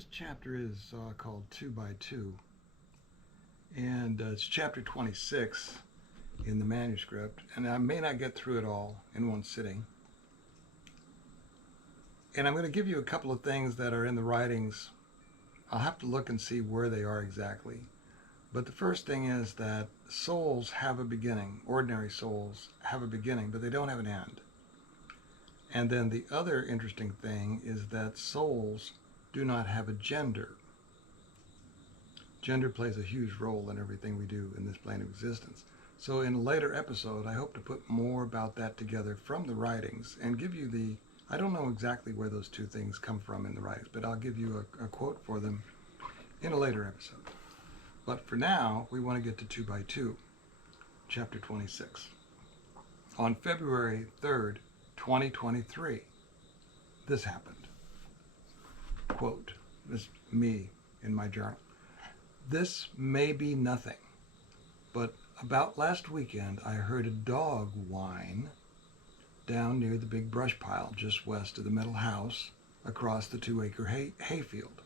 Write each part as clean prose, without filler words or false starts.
This chapter is called 2 by 2, and it's chapter 26 in the manuscript, and I may not get through it all in one sitting. And I'm going to give you a couple of things that are in the writings. I'll have to look and see where they are exactly. But the first thing is that souls have a beginning. Ordinary souls have a beginning, but they don't have an end. And then the other interesting thing is that souls do not have a gender. Gender plays a huge role in everything we do in this plane of existence. So in a later episode, I hope to put more about that together from the writings and give you I don't know exactly where those two things come from in the writings, but I'll give you a quote for them in a later episode. But for now, we want to get to 2 by 2, chapter 26. On February 3rd, 2023, this happened. Quote, this is me in my journal. This may be nothing, but about last weekend I heard a dog whine down near the big brush pile just west of the metal house across the 2-acre hayfield.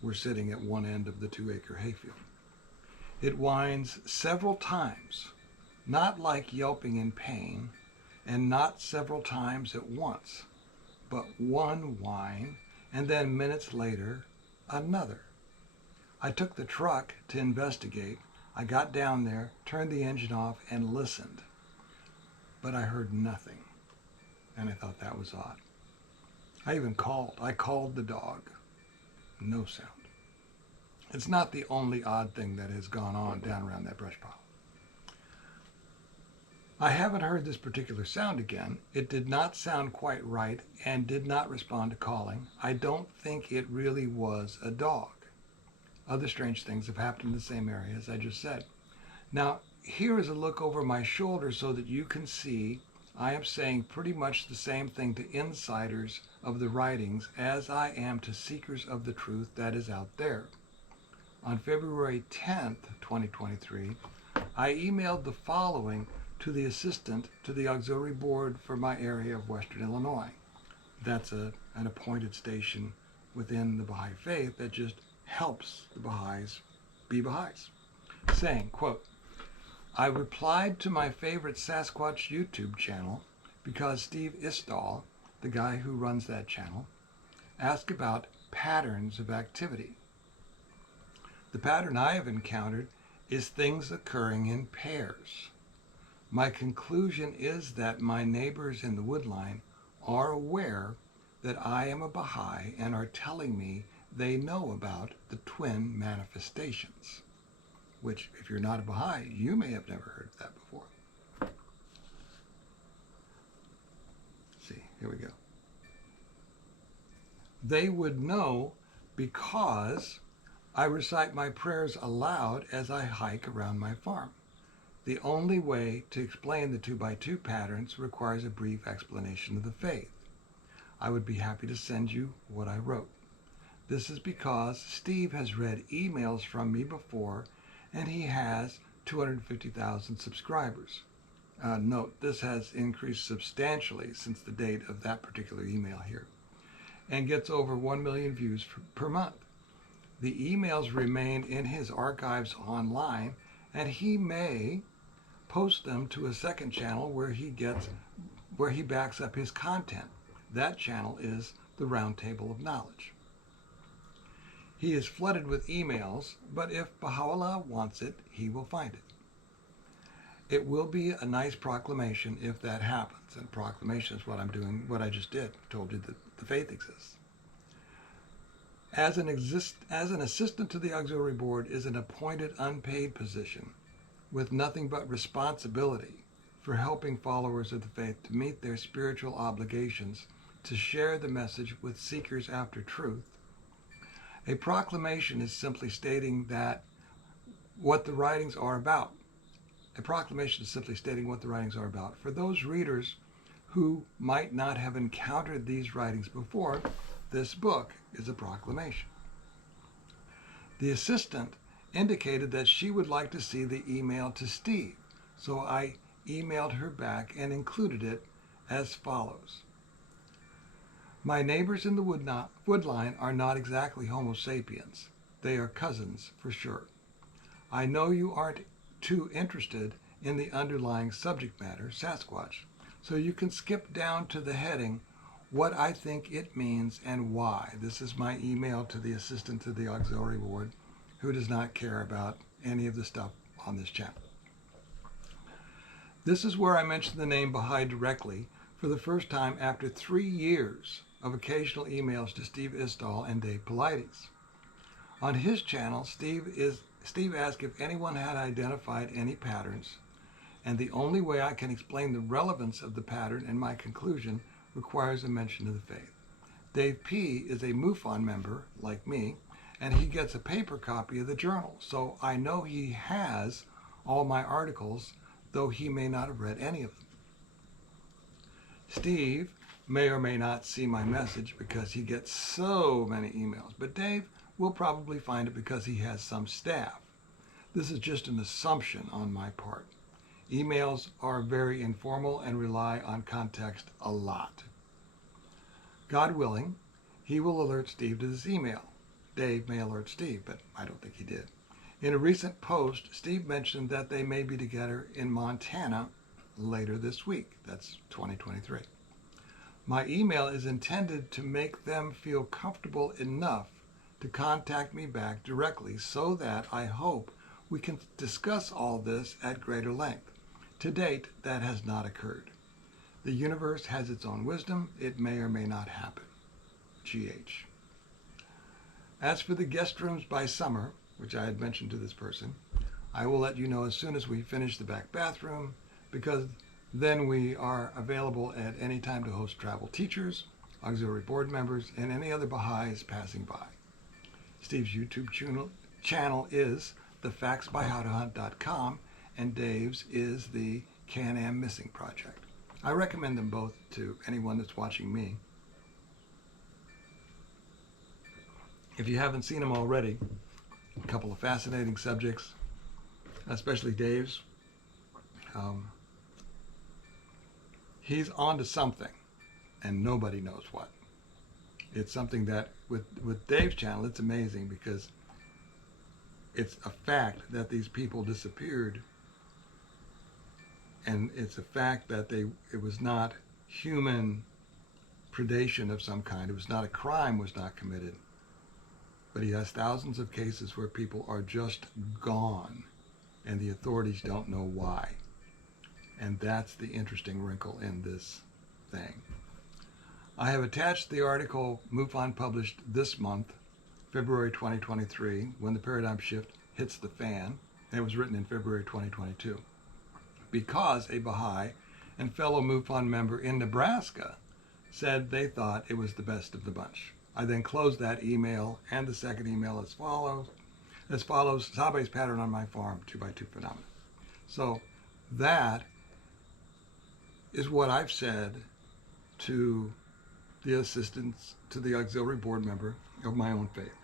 We're sitting at one end of the 2-acre hayfield. It whines several times, not like yelping in pain, and not several times at once, but one whine, and then minutes later, another. I took the truck to investigate. I got down there, turned the engine off, and listened. But I heard nothing, and I thought that was odd. I even called. I called the dog. No sound. It's not the only odd thing that has gone on down around that brush pile. I haven't heard this particular sound again. It did not sound quite right and did not respond to calling. I don't think it really was a dog. Other strange things have happened in the same area as I just said. Now, here is a look over my shoulder so that you can see I am saying pretty much the same thing to insiders of the writings as I am to seekers of the truth that is out there. On February 10th, 2023, I emailed the following to the assistant to the auxiliary board for my area of Western Illinois. That's an appointed station within the Baha'i faith that just helps the Baha'is be Baha'is. Saying, quote, I replied to my favorite Sasquatch YouTube channel because Steve Istall, the guy who runs that channel, asked about patterns of activity. The pattern I have encountered is things occurring in pairs. My conclusion is that my neighbors in the woodline are aware that I am a Baha'i and are telling me they know about the twin manifestations, which, if you're not a Baha'i, you may have never heard of that before. See, here we go. They would know because I recite my prayers aloud as I hike around my farm. The only way to explain the 2 by 2 patterns requires a brief explanation of the faith. I would be happy to send you what I wrote. This is because Steve has read emails from me before, and he has 250,000 subscribers. Note, this has increased substantially since the date of that particular email here, and gets over 1 million views per month. The emails remain in his archives online, and he may post them to a second channel where he backs up his content. That channel is the Round Table of Knowledge. He is flooded with emails, but if Baha'u'llah wants it, he will find it. It will be a nice proclamation if that happens, and proclamation is what I'm doing, what I just did, told you that the faith exists. As an assistant to the auxiliary board is an appointed unpaid position with nothing but responsibility for helping followers of the faith to meet their spiritual obligations to share the message with seekers after truth. A proclamation is simply stating that what the writings are about. A proclamation is simply stating what the writings are about. For those readers who might not have encountered these writings before, this book is a proclamation. The assistant indicated that she would like to see the email to Steve, so I emailed her back and included it as follows. My neighbors in the woodline are not exactly Homo sapiens. They are cousins for sure. I know you aren't too interested in the underlying subject matter, Sasquatch, so you can skip down to the heading, what I think it means and why. This is my email to the assistant to the auxiliary board who does not care about any of the stuff on this channel. This is where I mention the name Baha'i directly for the first time after 3 years of occasional emails to Steve Istall and Dave Paulides. On his channel, Steve asked if anyone had identified any patterns, and the only way I can explain the relevance of the pattern and my conclusion requires a mention of the faith. Dave P. is a MUFON member, like me, and he gets a paper copy of the journal, so I know he has all my articles, though he may not have read any of them. Steve may or may not see my message because he gets so many emails, but Dave will probably find it because he has some staff. This is just an assumption on my part. Emails are very informal and rely on context a lot. God willing, he will alert Steve to this email. Dave may alert Steve, but I don't think he did. In a recent post, Steve mentioned that they may be together in Montana later this week. That's 2023. My email is intended to make them feel comfortable enough to contact me back directly so that I hope we can discuss all this at greater length. To date, that has not occurred. The universe has its own wisdom. It may or may not happen. GH. As for the guest rooms by summer, which I had mentioned to this person, I will let you know as soon as we finish the back bathroom, because then we are available at any time to host travel teachers, auxiliary board members, and any other Baha'is passing by. Steve's YouTube channel is thefactsbyhowtohunt.com, and Dave's is the Can-Am Missing Project. I recommend them both to anyone that's watching me. If you haven't seen them already, a couple of fascinating subjects, especially Dave's. He's onto something, and nobody knows what. It's something that, with Dave's channel, it's amazing because it's a fact that these people disappeared, and it's a fact that it was not human predation of some kind. It was not a crime was not committed. But he has thousands of cases where people are just gone, and the authorities don't know why. And that's the interesting wrinkle in this thing. I have attached the article MUFON published this month, February 2023, when the paradigm shift hits the fan, and it was written in February 2022, because a Baha'i and fellow MUFON member in Nebraska said they thought it was the best of the bunch. I then closed that email and the second email as follows, Sabe's pattern on my farm, 2x2 phenomena. So that is what I've said to the assistants, to the auxiliary board member of my own faith.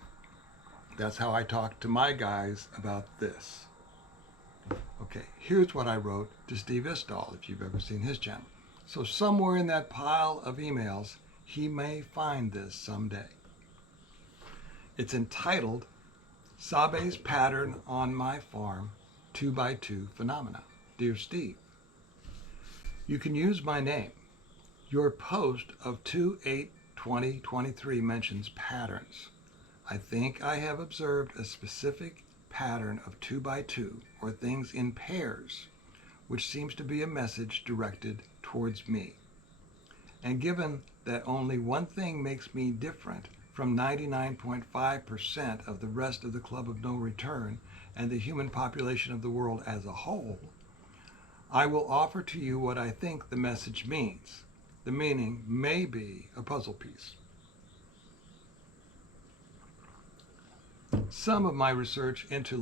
That's how I talk to my guys about this. Okay, here's what I wrote to Steve Istall, if you've ever seen his channel. So somewhere in that pile of emails, he may find this someday. It's entitled, Sabe's Pattern on My Farm, 2x2 Phenomena. Dear Steve, you can use my name. Your post of 2/8/2023 mentions patterns. I think I have observed a specific pattern of 2x2, or things in pairs, which seems to be a message directed towards me. And given that only one thing makes me different from 99.5% of the rest of the Club of No Return and the human population of the world as a whole, I will offer to you what I think the message means. The meaning may be a puzzle piece. Some of my research into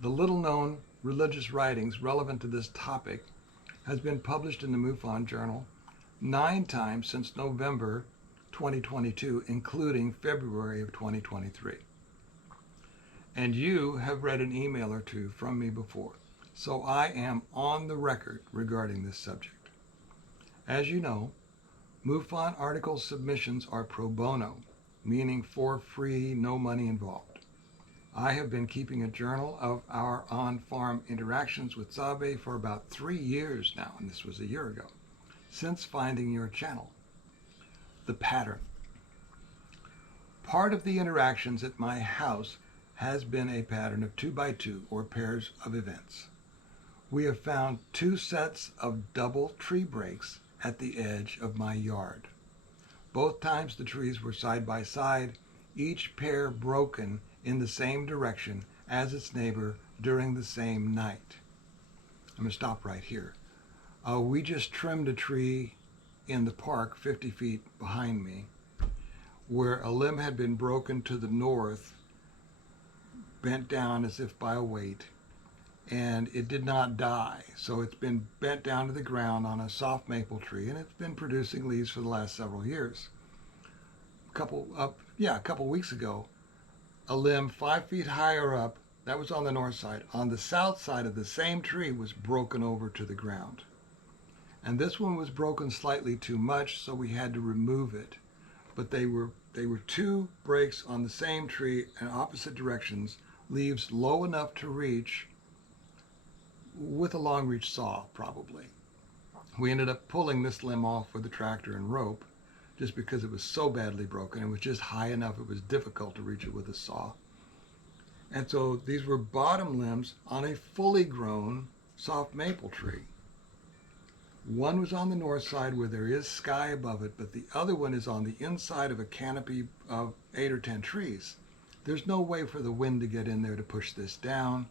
the little-known religious writings relevant to this topic has been published in the MUFON Journal 9 times since November 2022, including February of 2023. And you have read an email or two from me before, so I am on the record regarding this subject. As you know, MUFON article submissions are pro bono, meaning for free, no money involved. I have been keeping a journal of our on-farm interactions with Sabe for about 3 years now, and this was a year ago, since finding your channel. The pattern. Part of the interactions at my house has been a pattern of 2x2 or pairs of events. We have found 2 sets of double tree breaks at the edge of my yard. Both times the trees were side by side, each pair broken in the same direction as its neighbor during the same night. I'm going to stop right here. We just trimmed a tree in the park 50 feet behind me where a limb had been broken to the north, bent down as if by a weight, and it did not die. So it's been bent down to the ground on a soft maple tree, and it's been producing leaves for the last several years. A couple weeks ago, a limb 5 feet higher up, that was on the north side, on the south side of the same tree was broken over to the ground. And this one was broken slightly too much, so we had to remove it. But they were 2 breaks on the same tree in opposite directions, leaves low enough to reach with a long reach saw, probably. We ended up pulling this limb off with a tractor and rope just because it was so badly broken. It was just high enough, it was difficult to reach it with a saw. And so these were bottom limbs on a fully grown soft maple tree. One was on the north side where there is sky above it, but the other one is on the inside of a canopy of 8 or 10 trees. There's no way for the wind to get in there to push this down.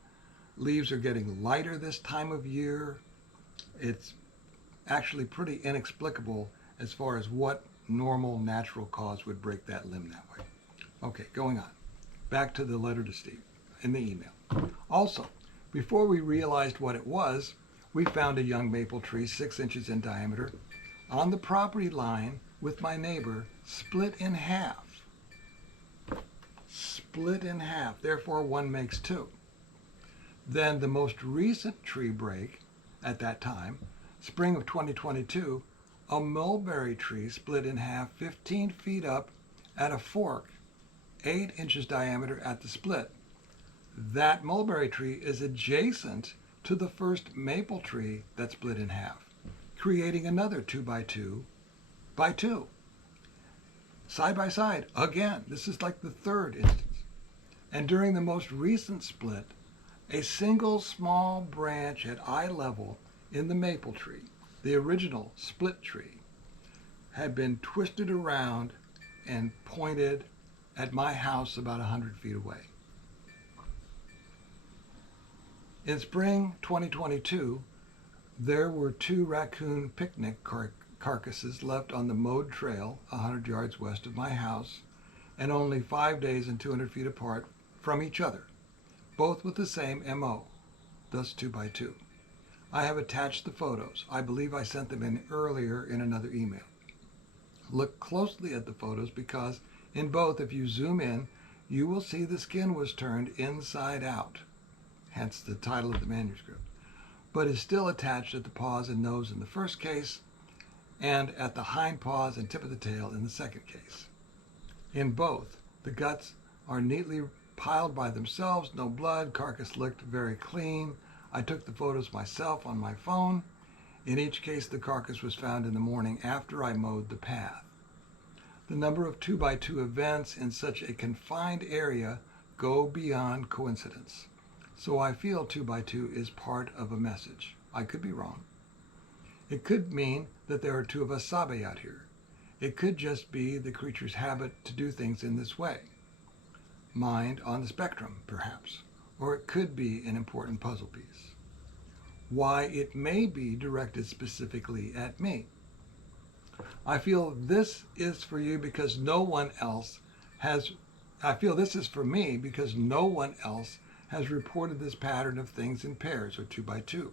Leaves are getting lighter this time of year. It's actually pretty inexplicable as far as what normal natural cause would break that limb that way. Okay, going on. Back to the letter to Steve in the email. Also, before we realized what it was, we found a young maple tree 6 inches in diameter on the property line with my neighbor, split in half. Split in half, therefore 1 makes 2. Then the most recent tree break at that time, spring of 2022, a mulberry tree split in half 15 feet up at a fork, 8 inches diameter at the split. That mulberry tree is adjacent to the first maple tree that split in half, creating another 2x2 by 2. Side by side, again, this is like the 3rd instance. And during the most recent split, a single small branch at eye level in the maple tree, the original split tree, had been twisted around and pointed at my house about 100 feet away. In spring 2022, there were 2 raccoon picnic carcasses left on the mowed trail 100 yards west of my house and only 5 days and 200 feet apart from each other, both with the same MO, thus 2x2. I have attached the photos. I believe I sent them in earlier in another email. Look closely at the photos because in both, if you zoom in, you will see the skin was turned inside out, hence the title of the manuscript, but is still attached at the paws and nose in the first case and at the hind paws and tip of the tail in the second case. In both, the guts are neatly piled by themselves, no blood, carcass looked very clean. I took the photos myself on my phone. In each case, the carcass was found in the morning after I mowed the path. The number of 2x2 events in such a confined area go beyond coincidence. So I feel 2x2 is part of a message. I could be wrong. It could mean that there are 2 of us Sabe out here. It could just be the creature's habit to do things in this way. Mind on the spectrum, perhaps. Or it could be an important puzzle piece. Why it may be directed specifically at me. I feel this is for you because no one else has, I feel this is for me because no one else has reported this pattern of things in pairs or 2x2.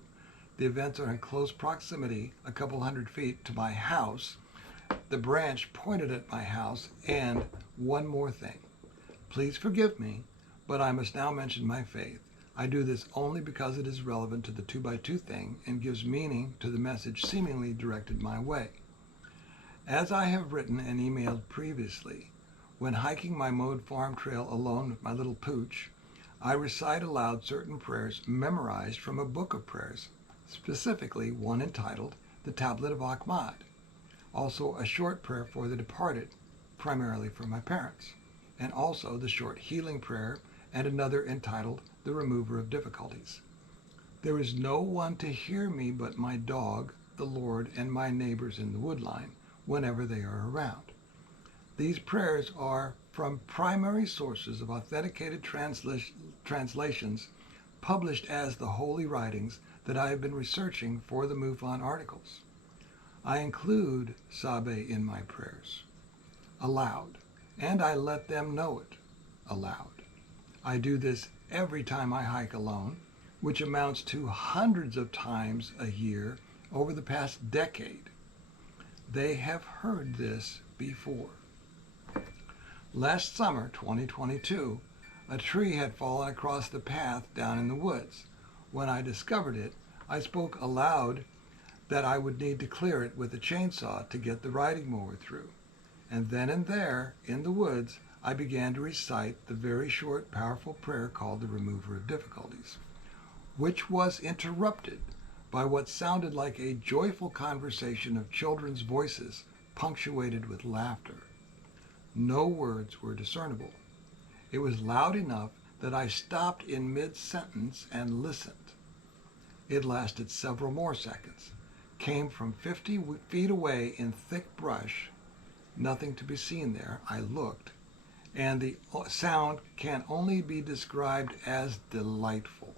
The events are in close proximity, a couple hundred feet to my house. The branch pointed at my house, and one more thing. Please forgive me, but I must now mention my faith. I do this only because it is relevant to the 2x2 thing and gives meaning to the message seemingly directed my way. As I have written and emailed previously, when hiking my mowed farm trail alone with my little pooch, I recite aloud certain prayers memorized from a book of prayers, specifically one entitled the Tablet of Achmad, also a short prayer for the departed, primarily for my parents, and also the short healing prayer and another entitled the Remover of Difficulties. There is no one to hear me but my dog, the Lord, and my neighbors in the woodline whenever they are around. These prayers are from primary sources of authenticated translations published as the holy writings that I have been researching for the MUFON articles. I include Sabe in my prayers, aloud, and I let them know it, aloud. I do this every time I hike alone, which amounts to hundreds of times a year over the past decade. They have heard this before. Last summer, 2022, a tree had fallen across the path down in the woods. When I discovered it, I spoke aloud that I would need to clear it with a chainsaw to get the riding mower through. And then and there, in the woods, I began to recite the very short, powerful prayer called the Remover of Difficulties, which was interrupted by what sounded like a joyful conversation of children's voices punctuated with laughter. No words were discernible. It was loud enough that I stopped in mid-sentence and listened. It lasted several more seconds, came from 50 feet away in thick brush, nothing to be seen there. I looked, and the sound can only be described as delightful.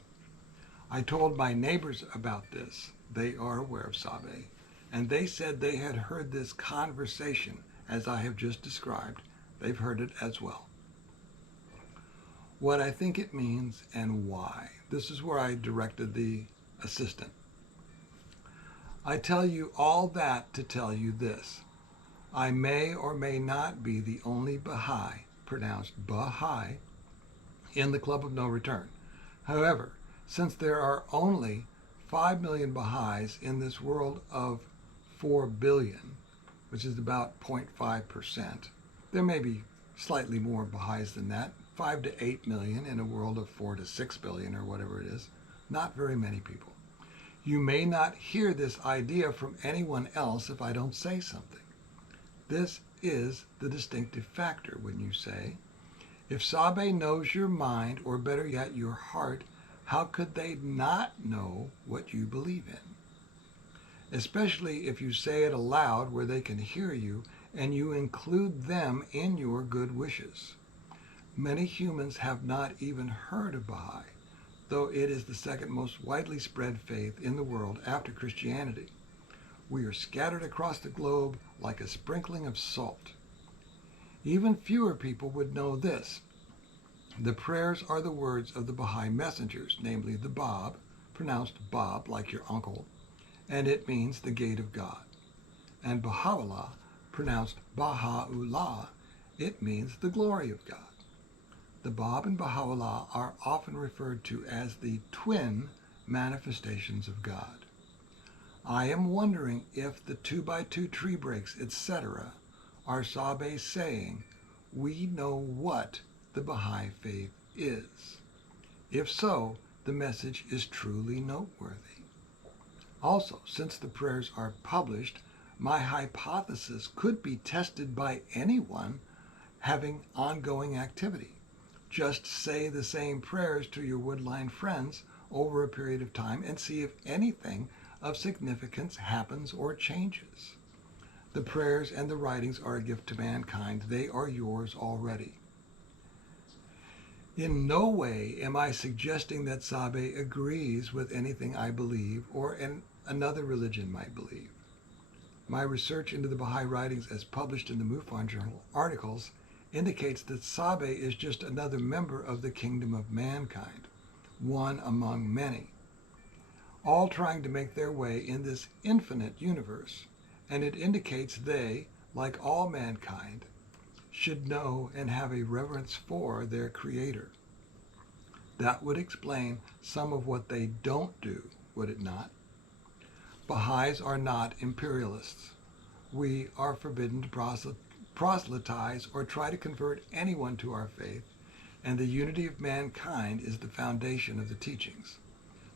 I told my neighbors about this. They are aware of Sabe, and they said they had heard this conversation as I have just described. They've heard it as well. What I think it means and why. This is where I directed the assistant. I tell you all that to tell you this. I may or may not be the only Baha'i, pronounced Baha'i, in the Club of No Return. However, since there are only 5 million Baha'is in this world of 4 billion, which is about 0.5%, there may be slightly more Baha'is than that, 5 to 8 million in a world of 4 to 6 billion or whatever it is, not very many people. You may not hear this idea from anyone else if I don't say something. This is the distinctive factor when you say, if Sabe knows your mind, or better yet, your heart, how could they not know what you believe in? Especially if you say it aloud where they can hear you and you include them in your good wishes. Many humans have not even heard of Baha'i, though it is the second most widely spread faith in the world after Christianity. We are scattered across the globe like a sprinkling of salt. Even fewer people would know this. The prayers are the words of the Baha'i messengers, namely the Bab, pronounced Bob like your uncle, and it means the gate of God. And Baha'u'llah, pronounced Baha'u'llah, it means the glory of God. The Bab and Baha'u'llah are often referred to as the twin manifestations of God. I am wondering if the 2x2 tree breaks, etc., are Sabe saying, we know what the Baha'i faith is. If so, the message is truly noteworthy. Also, since the prayers are published, my hypothesis could be tested by anyone having ongoing activity. Just say the same prayers to your woodline friends over a period of time and see if anything of significance happens or changes. The prayers and the writings are a gift to mankind. They are yours already. In no way am I suggesting that Sabe agrees with anything I believe or another religion might believe. My research into the Baha'i writings as published in the MUFON Journal articles indicates that Sabe is just another member of the kingdom of mankind, one among many, all trying to make their way in this infinite universe, and it indicates they, like all mankind, should know and have a reverence for their Creator. That would explain some of what they don't do, would it not? Baha'is are not imperialists. we are forbidden to proselytize or try to convert anyone to our faith, and the unity of mankind is the foundation of the teachings.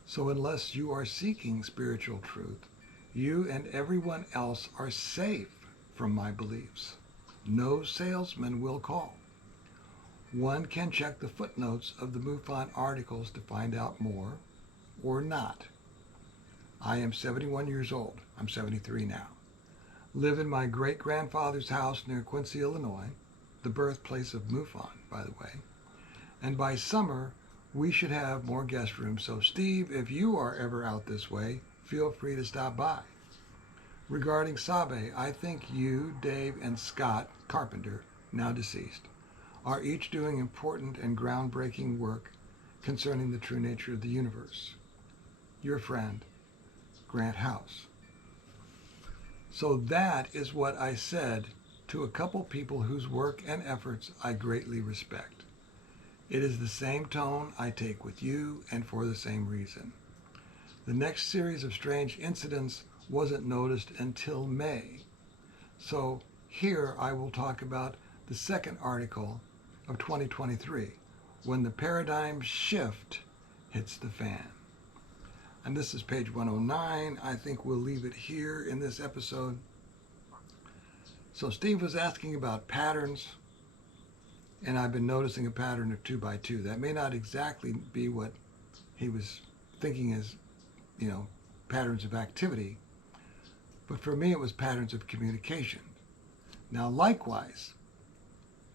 So unless you are seeking spiritual truth, you and everyone else are safe from my beliefs. No salesman will call. One can check the footnotes of the MUFON articles to find out more, or not. I am 71 years old. I'm 73 now. Live in my great-grandfather's house near Quincy, Illinois, the birthplace of MUFON, by the way. And by summer, we should have more guest rooms. So Steve, if you are ever out this way, feel free to stop by. Regarding Sabe, I think you, Dave, and Scott Carpenter, now deceased, are each doing important and groundbreaking work concerning the true nature of the universe. Your friend, Grant House. So that is what I said to a couple people whose work and efforts I greatly respect. It is the same tone I take with you, and for the same reason. The next series of strange incidents wasn't noticed until May. So here I will talk about the second article of 2023, when the paradigm shift hits the fan. And this is page 109. I think we'll leave it here in this episode. So Steve was asking about patterns, and I've been noticing a pattern of 2x2. That may not exactly be what he was thinking as, patterns of activity, but for me it was patterns of communication. Now likewise,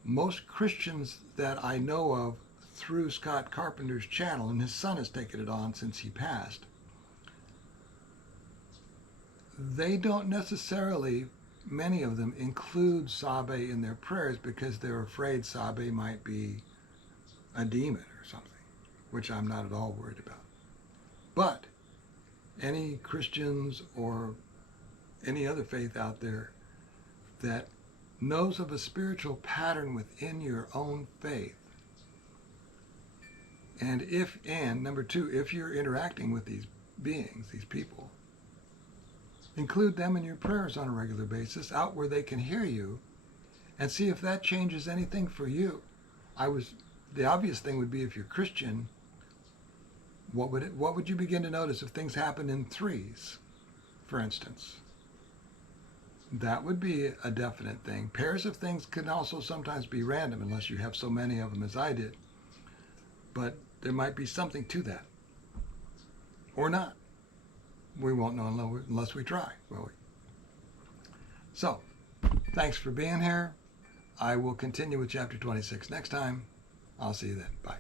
most Christians that I know of through Scott Carpenter's channel, and his son has taken it on since he passed, they don't necessarily, many of them, include Sabe in their prayers because they're afraid Sabe might be a demon or something, which I'm not at all worried about. But any Christians or any other faith out there that knows of a spiritual pattern within your own faith, and number two, if you're interacting with these beings, these people, include them in your prayers on a regular basis, out where they can hear you, and see if that changes anything for you. The obvious thing would be, if you're Christian, what would you begin to notice if things happen in threes, for instance? That would be a definite thing. Pairs of things can also sometimes be random, unless you have so many of them as I did. But there might be something to that. Or not. We won't know unless we try, will we? So, thanks for being here. I will continue with chapter 26 next time. I'll see you then. Bye.